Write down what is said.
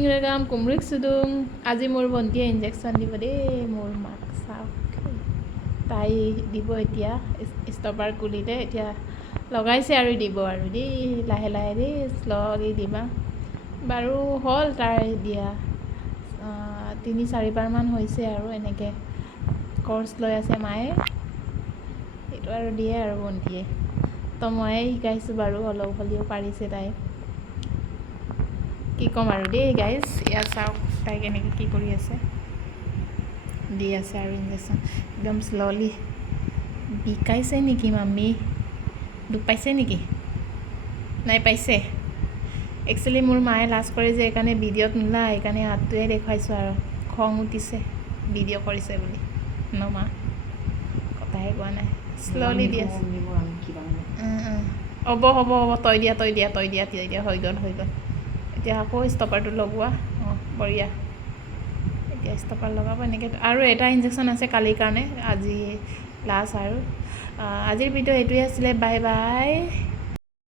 ইংৰাগাম কুমৰিক চুদুং আজি মোৰ ভণ্টিয়ে ইনজেকশ্যন দিব দেই মোৰ মাক চাওক তাই দিব এতিয়া ষ্টপাৰ কুলিতে এতিয়া লগাইছে আৰু দিব আৰু দেই লাহে লাহে দেই শ্ল'লি দিবা বাৰু হ'ল তাৰ দিয়া 3-4বাৰমান হৈছে আৰু এনেকৈ কৰ্চ লৈ আছে মায়ে সেইটো আৰু দিয়ে আৰু ভণ্টিয়ে তো ময়ে শিকাইছোঁ বাৰু অলপ হ'লেও পাৰিছে তাই কি ক'ম আৰু দেই গাইজ ইয়াত চাওক তাই কেনেকৈ কি কৰি আছে দি আছে আৰু ইনজেকশ্যন একদম শ্ল'লি বিষাইছে নেকি মাম্মী দুখ পাইছে নেকি নাই পাইছে একচুৱেলি মোৰ মায়ে লাজ কৰে যে সেইকাৰণে ভিডিঅ'ত নোলায় সেইকাৰণে হাতটোৱে দেখুৱাইছোঁ আৰু খং উঠিছে ভিডিঅ' কৰিছে বুলি ন মা কথাহে কোৱা নাই শ্ল'লি দি আছে হ'ব হ'ব হ'ব তই দিয়া হৈ গ'ল এতিয়া আকৌ ষ্টপাৰটো লগোৱা অঁ বঢ়িয়া এতিয়া ষ্টপাৰ লগাব এনেকৈ আৰু এটা ইনজেকশ্যন আছে কালিৰ কাৰণে আজি লাষ্ট আৰু আজিৰ ভিডিঅ' এইটোৱে আছিলে বাই বাই